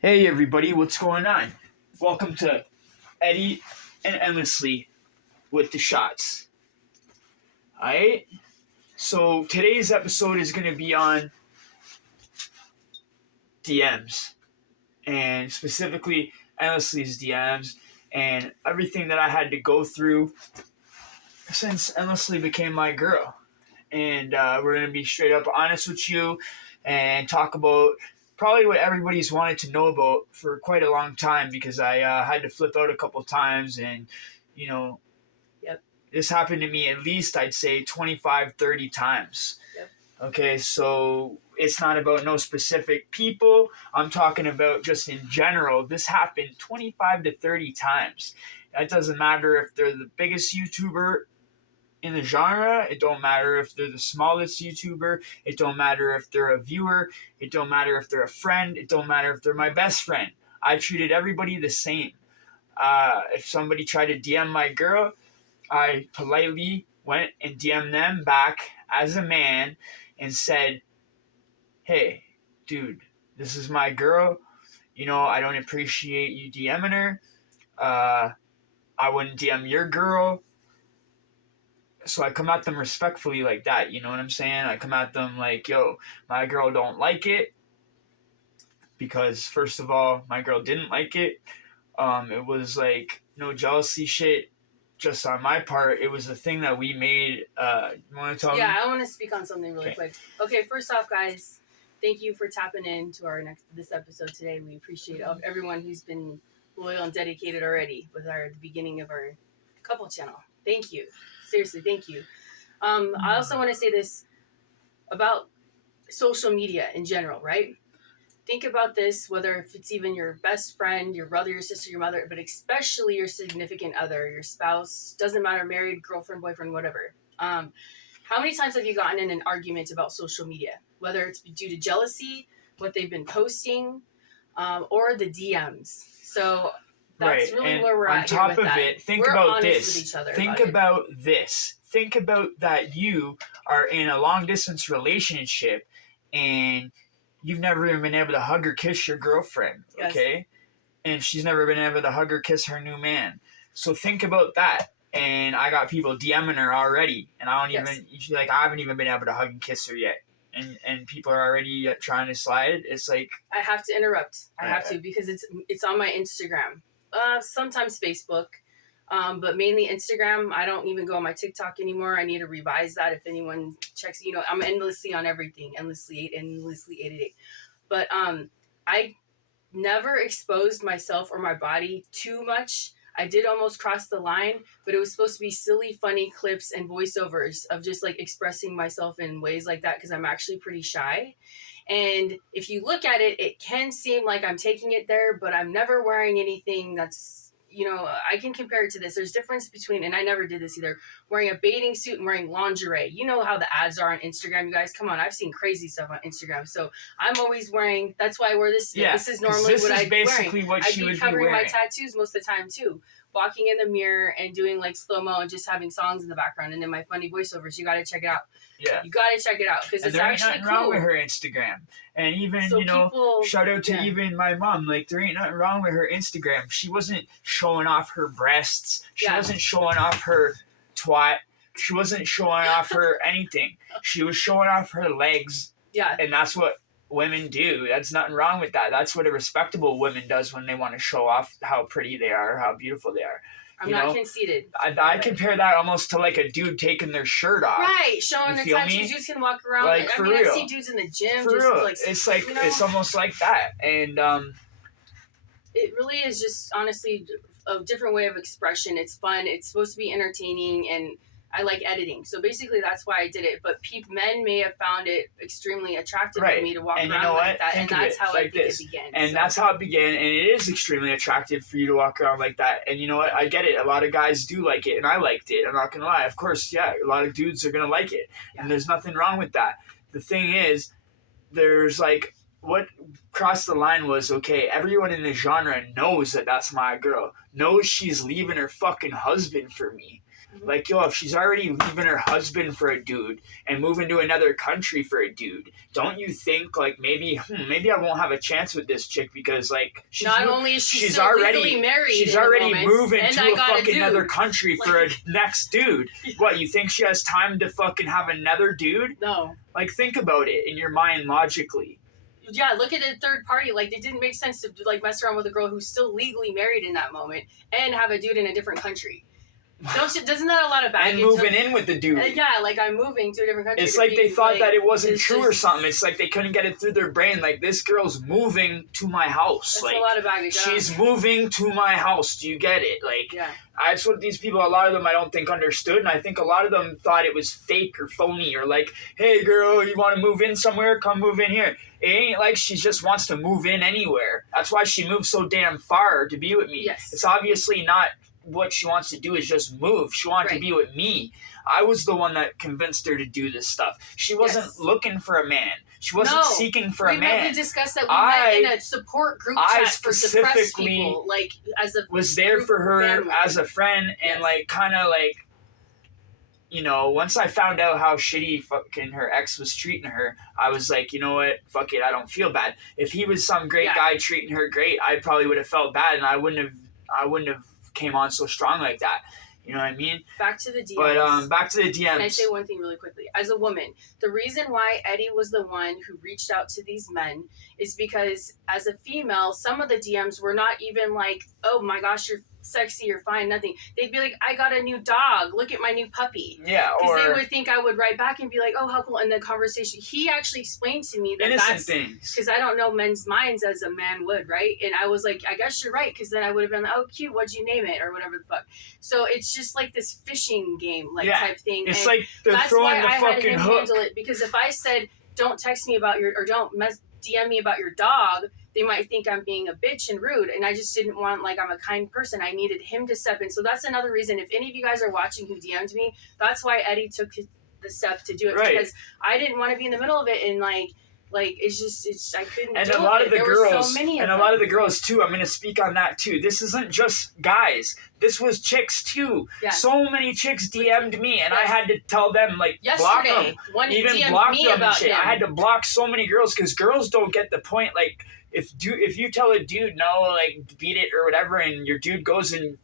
Hey everybody, what's going on? Welcome to Eddie and Endlessly with the shots. Alright? So today's episode is going to be on DMs. And specifically Endlessly's DMs and everything that I had to go through since Endlessly became my girl. And we're going to be straight up honest with you and talk about probably what everybody's wanted to know about for quite a long time, because I had to flip out a couple times, and Yep. this happened to me at least, I'd say 25, 30 times. Yep. Okay, so it's not about no specific people. I'm talking about just in general. This happened 25 to 30 times. It doesn't matter if they're the biggest YouTuber in the genre. It don't matter if they're the smallest YouTuber. It don't matter if they're a viewer. It don't matter if they're a friend. It don't matter if they're my best friend. I treated everybody the same. If somebody tried to DM my girl, I politely went and DM'd them back as a man and said, hey, dude, this is my girl. I don't appreciate you DMing her. I wouldn't DM your girl. So I come at them respectfully like that, you know what I'm saying? I come at them like, yo, my girl don't like it. Because first of all, my girl didn't like it. It was like no jealousy shit just on my part. It was a thing that we made. You want to tell me? Yeah, I want to speak on something really quick. Okay, first off, guys, thank you for tapping in to this episode today. We appreciate everyone who's been loyal and dedicated already with the beginning of our couple channel. Thank you. Seriously, thank you. I also want to say this about social media in general, right? Think about this, whether if it's even your best friend, your brother, your sister, your mother, but especially your significant other, your spouse, doesn't matter, married, girlfriend, boyfriend, whatever. How many times have you gotten in an argument about social media? Whether it's due to jealousy, what they've been posting, or the DMs. So that's really and where we're on at top here with of that. it, think we're about honest this. With each other think about this. Think about that you are in a long distance relationship and you've never even been able to hug or kiss your girlfriend, okay? Yes. And she's never been able to hug or kiss her new man. So think about that. And I got people DMing her already, and I haven't even been able to hug and kiss her yet. And people are already trying to slide. It's like, I have to interrupt. I have to, because it's on my Instagram. Sometimes Facebook, but mainly Instagram. I don't even go on my TikTok anymore. I need to revise that. If anyone checks, I'm endlessly on everything. Endlessly888. But I never exposed myself or my body too much. I did almost cross the line, but it was supposed to be silly, funny clips and voiceovers of just like expressing myself in ways like that, because I'm actually pretty shy. And if you look at it, it can seem like I'm taking it there, but I'm never wearing anything that's, I can compare it to this. There's difference between, and I never did this either, wearing a bathing suit and wearing lingerie. You know how the ads are on Instagram, you guys. Come on, I've seen crazy stuff on Instagram. So I'm always wearing, that's why I wear this. Yeah, this is normally what I'd be wearing. What she would be covering wearing. my tattoos most of the time too. Walking in the mirror and doing like slow-mo and just having songs in the background, and then my funny voiceovers. You got to check it out. Yeah. You got to check it out, because it's actually cool. There ain't nothing wrong with her Instagram. And even, shout out to even my mom. Like, there ain't nothing wrong with her Instagram. She wasn't showing off her breasts. She wasn't showing off her twat. She wasn't showing off her anything. She was showing off her legs. Yeah. And that's what women do. That's nothing wrong with that. That's what a respectable woman does when they want to show off how pretty they are, how beautiful they are. I'm not conceited. I compare that almost to like a dude taking their shirt off. Right, showing their tattoos. Dudes can walk around. Like, for real. I see dudes in the gym. For just real. Like, it's almost like that. And it really is just honestly a different way of expression. It's fun. It's supposed to be entertaining, and I like editing. So basically that's why I did it. But men may have found it extremely attractive for me to walk around like that. And that's how I think it began. And that's how it began. And it is extremely attractive for you to walk around like that. And you know what? I get it. A lot of guys do like it. And I liked it. I'm not going to lie. Of course, yeah, a lot of dudes are going to like it. Yeah. And there's nothing wrong with that. The thing is, there's like, what crossed the line was, okay, everyone in the genre knows that that's my girl. Knows she's leaving her fucking husband for me. Like, yo, if she's already leaving her husband for a dude and moving to another country for a dude, don't you think, like, maybe I won't have a chance with this chick because, like, she's still already legally married. She's already moving to a fucking another country for a next dude. Yeah. What, you think she has time to fucking have another dude? No. Like, think about it in your mind logically. Yeah, look at the third party. Like, it didn't make sense to, like, mess around with a girl who's still legally married in that moment and have a dude in a different country. Doesn't that a lot of baggage? And moving in with the dude. Yeah, like, I'm moving to a different country. It's like they thought that it wasn't true or something. It's like they couldn't get it through their brain. Like, this girl's moving to my house. That's like, a lot of baggage. She's moving to my house. Do you get it? Like, yeah. That's what these people, a lot of them, I don't think understood. And I think a lot of them thought it was fake or phony or like, hey, girl, you want to move in somewhere? Come move in here. It ain't like she just wants to move in anywhere. That's why she moved so damn far to be with me. Yes. It's obviously not what she wants to do is just move. She wanted to be with me. I was the one that convinced her to do this stuff. She wasn't looking for a man. She wasn't seeking for a man. We discussed that we met in a support group chat for depressed people. Like, as a was there for her family. As a friend and like kind of like, you know, once I found out how shitty fucking her ex was treating her, I was like, you know what, fuck it, I don't feel bad. If he was some great guy treating her great, I probably would have felt bad and I wouldn't have came on so strong like that. You know what I mean? Back to the DMs. But back to the DMs. Can I say one thing really quickly? As a woman, the reason why Eddie was the one who reached out to these men is because as a female, some of the DMs were not even like, oh my gosh, you're sexy, you're fine, nothing. They'd be like, I got a new dog. Look at my new puppy. Yeah, because they would think I would write back and be like, oh, how cool. And the conversation, he actually explained to me that innocent things. Because I don't know men's minds as a man would, right? And I was like, I guess you're right, because then I would have been like, oh, cute, what'd you name it? Or whatever the fuck. So it's just like this fishing game type thing. It's and like they're throwing the fucking hook. Handle it, because if I said, don't text me about your, or don't DM me about your dog, they might think I'm being a bitch and rude, and I just didn't want, like, I'm a kind person. I needed him to step in. So that's another reason, if any of you guys are watching who DM'd me, that's why Eddie took the step to do it, because I didn't want to be in the middle of it, and like it's I couldn't. And deal a lot with of the there girls, were so many and of a them. lot of the girls too. I'm going to speak on that too. This isn't just guys. This was chicks too. Yeah. So many chicks DM'd me, and I had to tell them, like, block them. One even DM'd block me them about and shit. him. I had to block so many girls because girls don't get the point. Like, if you tell a dude no, like, beat it or whatever, and your dude goes in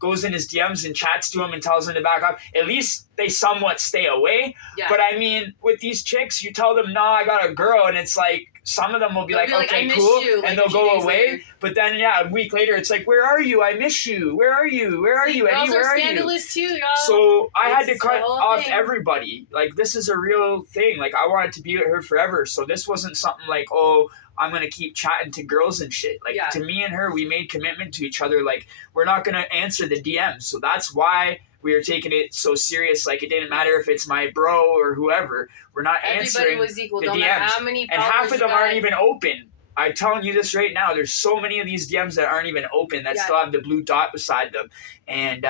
his DMs and chats to him and tells him to back up, at least they somewhat stay away. Yeah. But I mean, with these chicks, you tell them, no, I got a girl, and it's like, some of them will be like, okay, cool, and they'll go away. But then, a week later, it's like, where are you? I miss you. Where are you? Where are you, Eddie? Where are you? Scandalous too, y'all. So I had to cut off everybody. Like, this is a real thing. Like, I wanted to be with her forever. So this wasn't something like, oh, I'm going to keep chatting to girls and shit. Like, to me and her, we made commitment to each other. Like, we're not going to answer the DMs. So that's why we were taking it so serious. Like, it didn't matter if it's my bro or whoever. We're not answering was equal. the Don't DMs. matter how many and half of them aren't even open. I'm telling you this right now. There's so many of these DMs that aren't even open that still have the blue dot beside them. And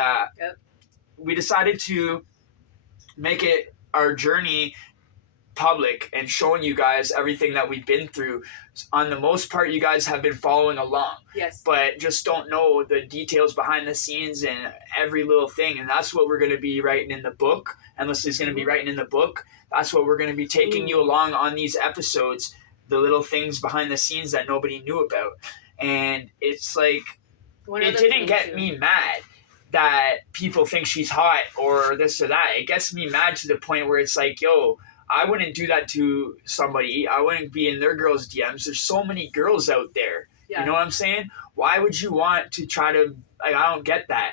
we decided to make it our journey public and showing you guys everything that we've been through. On the most part, you guys have been following along. Yes. But just don't know the details behind the scenes and every little thing. And that's what we're going to be writing in the book. Endlessly's going to be writing in the book. That's what we're going to be taking you along on these episodes. The little things behind the scenes that nobody knew about. And it's like, it didn't get me mad that people think she's hot or this or that. It gets me mad to the point where it's like, yo, I wouldn't do that to somebody. I wouldn't be in their girls' DMs. There's so many girls out there. Yeah. You know what I'm saying? Why would you want to try to, like, I don't get that.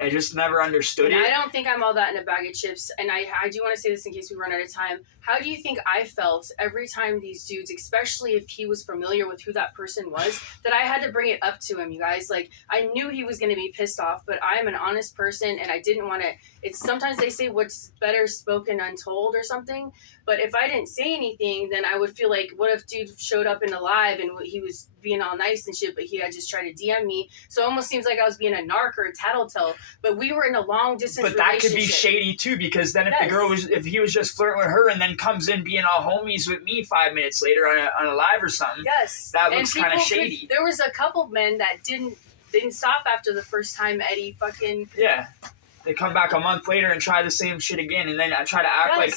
I just never understood it. I don't think I'm all that in a bag of chips. And I do want to say this in case we run out of time. How do you think I felt every time these dudes, especially if he was familiar with who that person was, that I had to bring it up to him, you guys? Like, I knew he was going to be pissed off, but I'm an honest person and I didn't want to. It's sometimes they say what's better spoken untold or something. But if I didn't say anything, then I would feel like, what if dude showed up in the live and he was being all nice and shit, but he had just tried to DM me? So it almost seems like I was being a narc or a tattletale. But we were in a long distance relationship. But that could be shady too, because then if he was just flirting with her and then comes in being all homies with me 5 minutes later on a live or something, that looks kind of shady. There was a couple men that didn't stop after the first time Eddie fucking They come back a month later and try the same shit again, and then I try to act like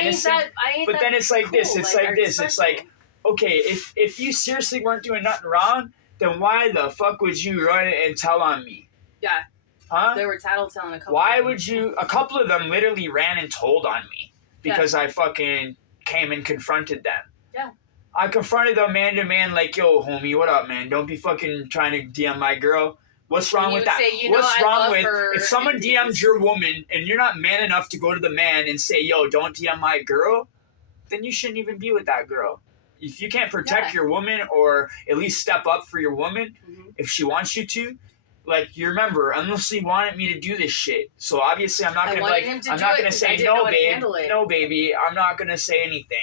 innocent. But then it's like this. It's like this. It's like, okay, if you seriously weren't doing nothing wrong, then why the fuck would you run and tell on me? Yeah. Huh? They were tattletelling a couple. Why would you? A couple of them literally ran and told on me because I fucking came and confronted them. Yeah. I confronted them man to man, like, yo, homie, what up, man? Don't be fucking trying to DM my girl. What's wrong with that? What's wrong with if someone DMs your woman and you're not man enough to go to the man and say, yo, don't DM my girl, then you shouldn't even be with that girl. If you can't protect your woman or at least step up for your woman, if she wants you to, like, you remember, Endlessly wanted me to do this shit. So obviously I'm not gonna say no, babe, no, baby. I'm not gonna say anything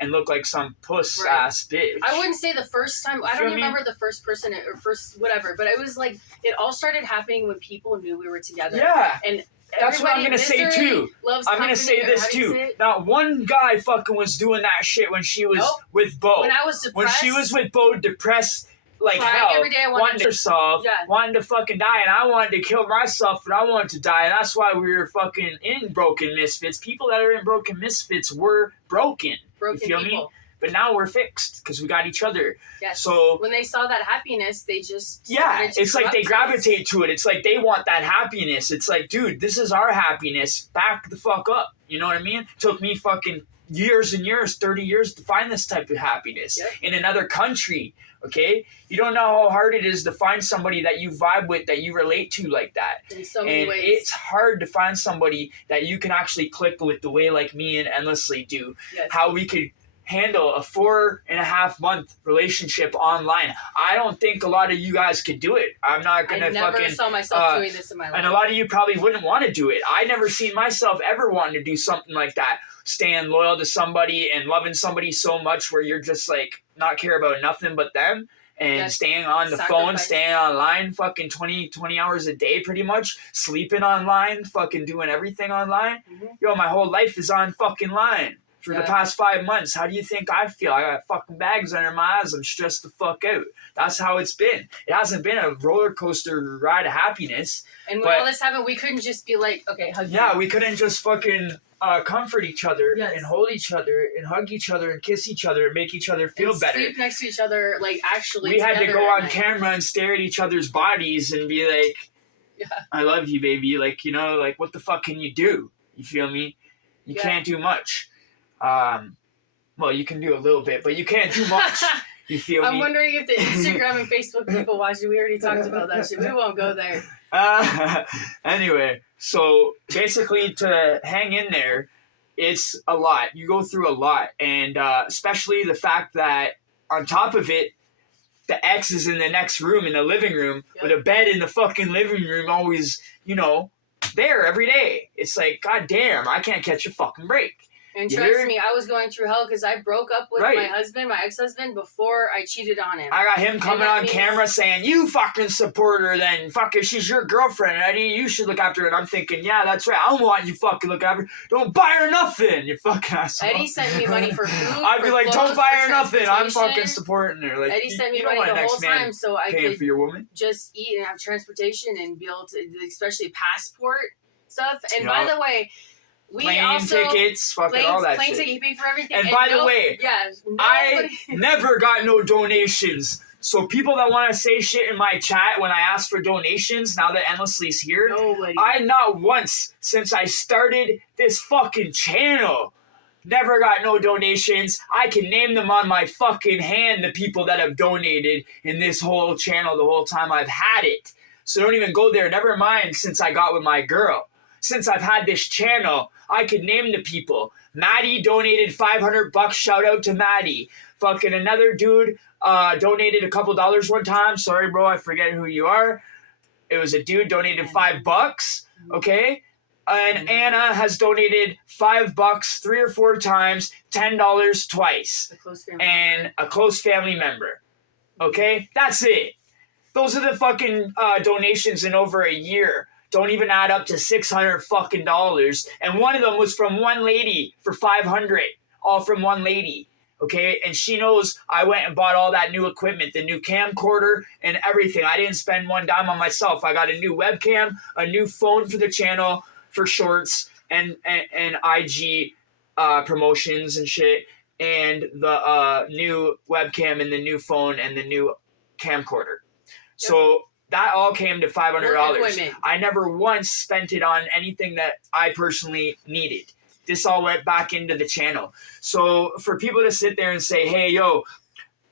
and look like some puss ass bitch. I wouldn't say the first time. I don't remember the first person or first whatever, but it was like it all started happening when people knew we were together. Yeah, and that's what I'm gonna say too. I'm gonna say this too. Not one guy fucking was doing that shit when she was with Bo. When I was depressed. When she was with Bo, depressed like hell, every day wanting herself, wanting to fucking die, and I wanted to kill myself, and I wanted to die, and that's why we were fucking in Broken Misfits. People that are in Broken Misfits were broken. You feel me? But now we're fixed because we got each other. Yes. So when they saw that happiness, they just it's like they gravitate to it. It's like they want that happiness. It's like, dude, this is our happiness. Back the fuck up. You know what I mean? Took me fucking years and years, 30 years to find this type of happiness in another country. Okay, you don't know how hard it is to find somebody that you vibe with, that you relate to like that. In so many ways. It's hard to find somebody that you can actually click with the way like me and Endlessly do. Yes. How we could handle a 4.5 month relationship online. I don't think a lot of you guys could do it. I'm not gonna I never saw myself doing this in my life. And a lot of you probably wouldn't want to do it. I never seen myself ever wanting to do something like that. Staying loyal to somebody and loving somebody so much where you're just like not care about nothing but them and staying on the phone, staying online, fucking 20 hours a day pretty much, sleeping online, fucking doing everything online. Yo, my whole life is on fucking line for the past 5 months. How do you think I feel? I got fucking bags under my eyes. I'm stressed the fuck out. That's how it's been. It hasn't been a roller coaster ride of happiness. And when all this happened, we couldn't just be like, okay, hug me. Yeah, we couldn't just fucking comfort each other and hold each other and hug each other and kiss each other and make each other feel better. Sleep next to each other, like actually. We had to go on camera and stare at each other's bodies and be like, I love you, baby. Like, you know, like, what the fuck can you do? You feel me? You can't do much. Well, you can do a little bit, but you can't do much. You feel me? I'm wondering if the Instagram and Facebook people watching. We already talked about that shit. We won't go there. Anyway, so basically to hang in there, it's a lot. You go through a lot. And especially the fact that on top of it, the ex is in the next room, in the living room, with a bed in the fucking living room always, you know, there every day. It's like, God damn, I can't catch a fucking break. And trust me, I was going through hell because I broke up with my husband, my ex-husband, before I cheated on him. I got him coming on camera saying, you fucking support her then. Fuck if she's your girlfriend, Eddie, you should look after her. And I'm thinking, yeah, that's right. I don't want you fucking look after her. Don't buy her nothing, you fucking asshole. Eddie sent me money for food. I'd be like, don't buy her nothing. I'm fucking supporting her. Like, Eddie sent me money the whole time so I could for your woman? Just eat and have transportation and be able to, especially passport stuff. And by the way, plane tickets, fucking all that shit. You pay for everything. And by the way, I never got no donations. So people that want to say shit in my chat when I ask for donations, now that Endlessly's here, I not once since I started this fucking channel never got no donations. I can name them on my fucking hand, the people that have donated in this whole channel the whole time I've had it. So don't even go there. Never mind since I got with my girl. Since I've had this channel, I could name the people. Maddie donated $500. Shout out to Maddie. Fucking another dude donated a couple dollars one time. Sorry, bro, I forget who you are. It was a dude donated $5. Okay, and Anna has donated $5 3 or 4 times, $10 twice, a close family member. Okay, that's it. Those are the fucking donations in over a year. Don't even add up to $600 fucking. And one of them was from one lady for $500. All from one lady. okay? And she knows I went and bought all that new equipment, the new camcorder and everything. I didn't spend one dime on myself. I got a new webcam, a new phone for the channel for shorts and IG promotions and shit, and the new webcam and the new phone and the new camcorder. So that all came to $500. I never once spent it on anything that I personally needed. This all went back into the channel. So for people to sit there and say, hey, yo,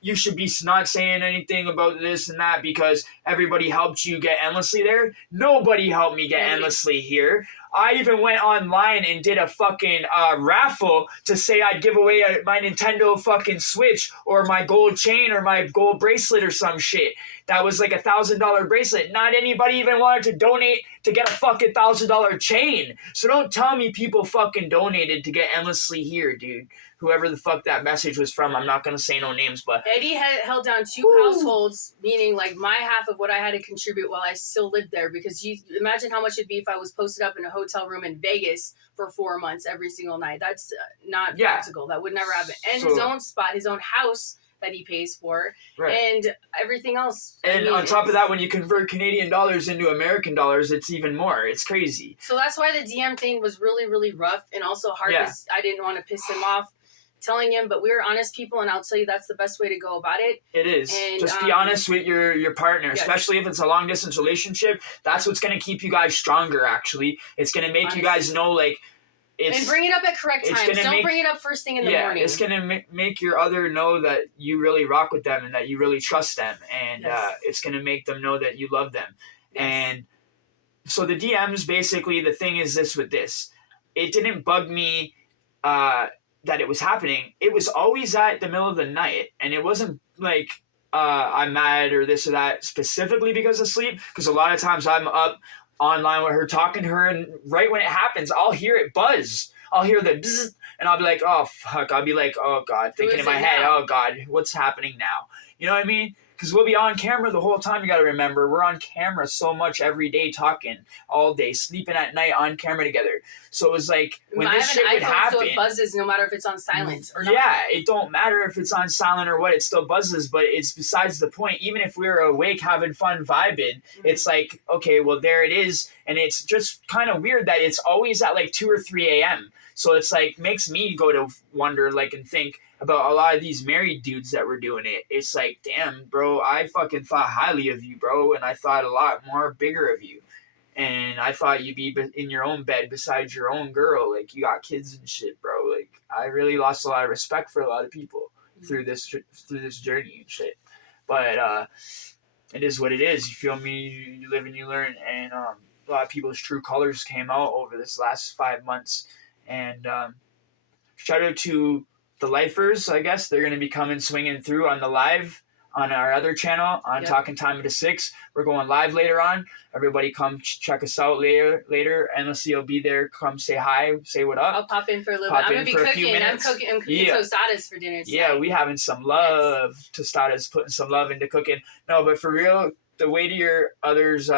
you should be not saying anything about this and that because everybody helped you get Endlessly there. Nobody helped me get Endlessly here. I even went online and did a fucking raffle to say I'd give away my Nintendo fucking Switch or my gold chain or my gold bracelet or some shit. That was like $1,000 bracelet. Not anybody even wanted to donate to get a fucking $1,000 chain. So don't tell me people fucking donated to get Endlessly here, dude. Whoever the fuck that message was from, I'm not going to say no names, but... Eddie had held down 2 households, meaning like my half of what I had to contribute while I still lived there, because you imagine how much it'd be if I was posted up in a hotel room in Vegas for 4 months every single night. That's not practical. That would never happen. And his own spot, his own house that he pays for, and everything else. And on top of that, when you convert Canadian dollars into American dollars, it's even more. It's crazy. So that's why the DM thing was really, really rough and also hard because I didn't want to piss him off telling him, but we were honest people, and I'll tell you that's the best way to go about it. It is. And, just be honest with your partner, especially if it's a long distance relationship. That's what's going to keep you guys stronger, actually. It's going to make you guys know, like, and bring it up at correct times. Don't bring it up first thing in the morning. It's going to make your other know that you really rock with them and that you really trust them. And it's going to make them know that you love them. Yes. And so the DMs, basically, the thing is this with this. It didn't bug me that it was happening. It was always at the middle of the night. And it wasn't like I'm mad or this or that specifically because of sleep. Because a lot of times I'm up online with her, talking to her, and right when it happens, I'll hear it buzz. I'll hear the bzzz, and I'll be like, oh, fuck. I'll be like, oh, God, thinking in my head, oh, God, what's happening now? You know what I mean? Because we'll be on camera the whole time. You got to remember, we're on camera so much every day, talking all day, sleeping at night on camera together. So it was like, when this shit would happen. So it buzzes no matter if it's on silent or not. Yeah, it don't matter if it's on silent or what, it still buzzes, but it's besides the point. Even if we were awake, having fun, vibing, it's like, okay, well, there it is. And it's just kind of weird that it's always at like 2 or 3 a.m. So it's like, makes me go to wonder, like, and think about a lot of these married dudes that were doing it. It's like, damn, bro, I fucking thought highly of you, bro, and I thought a lot more bigger of you. And I thought you'd be in your own bed beside your own girl. Like, you got kids and shit, bro. Like, I really lost a lot of respect for a lot of people through this journey and shit. But it is what it is. You feel me? You live and you learn. And a lot of people's true colors came out over this last 5 months. And shout out to the lifers, I guess. They're going to be coming swinging through on the live on our other channel on Talking Time to 6. We're going live later on. Everybody come check us out later. Endlessly will be there. Come say hi, say what up. I'll pop in for a little bit. I'm going to be cooking. I'm cooking tostadas for dinner tonight. Yeah, we having some love. Tostadas, putting some love into cooking. No, but for real, the way to your other's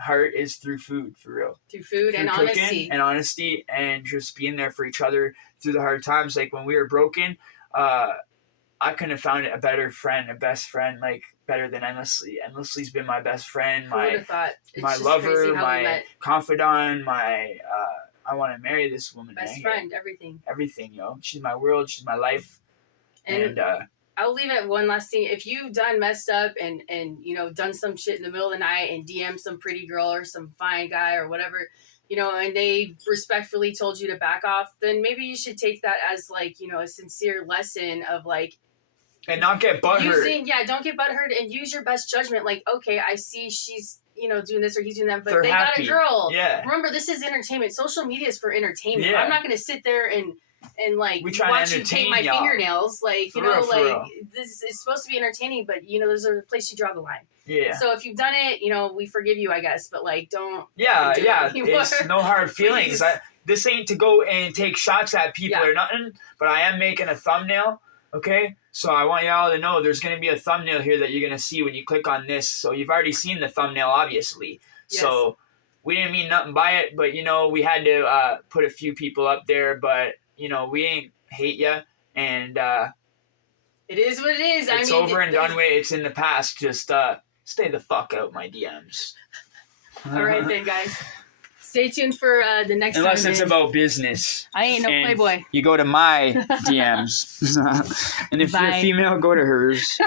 heart is through food, for real. Through food and honesty. And honesty, and just being there for each other through the hard times. Like, when we were broken, I couldn't have found a better friend, a best friend, like, better than Endlessly. Endlessly's been my best friend, my lover, my confidant, my I want to marry this woman. Best friend, everything. Everything, yo. She's my world. She's my life. And I'll leave it one last thing. If you've messed up and you know, done some shit in the middle of the night and DM some pretty girl or some fine guy or whatever, you know, and they respectfully told you to back off, then maybe you should take that as, like, you know, a sincere lesson of, like, and not get butthurt. Don't get butthurt and use your best judgment. Like, okay, I see she's, you know, doing this or he's doing that, but they got a girl. Yeah. Remember, this is entertainment. Social media is for entertainment. Yeah. I'm not going to sit there and like watch you paint my fingernails. Like, you know, like, this is supposed to be entertaining, but, you know, there's a place you draw the line. Yeah. So if you've done it, you know, we forgive you, I guess, but, like, don't. Yeah. It's no hard feelings. This ain't to go and take shots at people or nothing, but I am making a thumbnail. Okay, so I want y'all to know there's going to be a thumbnail here that you're going to see when you click on this. So you've already seen the thumbnail, obviously. Yes. So we didn't mean nothing by it, but, you know, we had to put a few people up there. But, you know, we ain't hate ya. And It is what it is. It's over and done with. It's in the past. Just stay the fuck out my DMs. All right then, guys. Stay tuned for the next time. Unless it's about business. I ain't no playboy. You go to my DMs. And if you're a female, go to hers.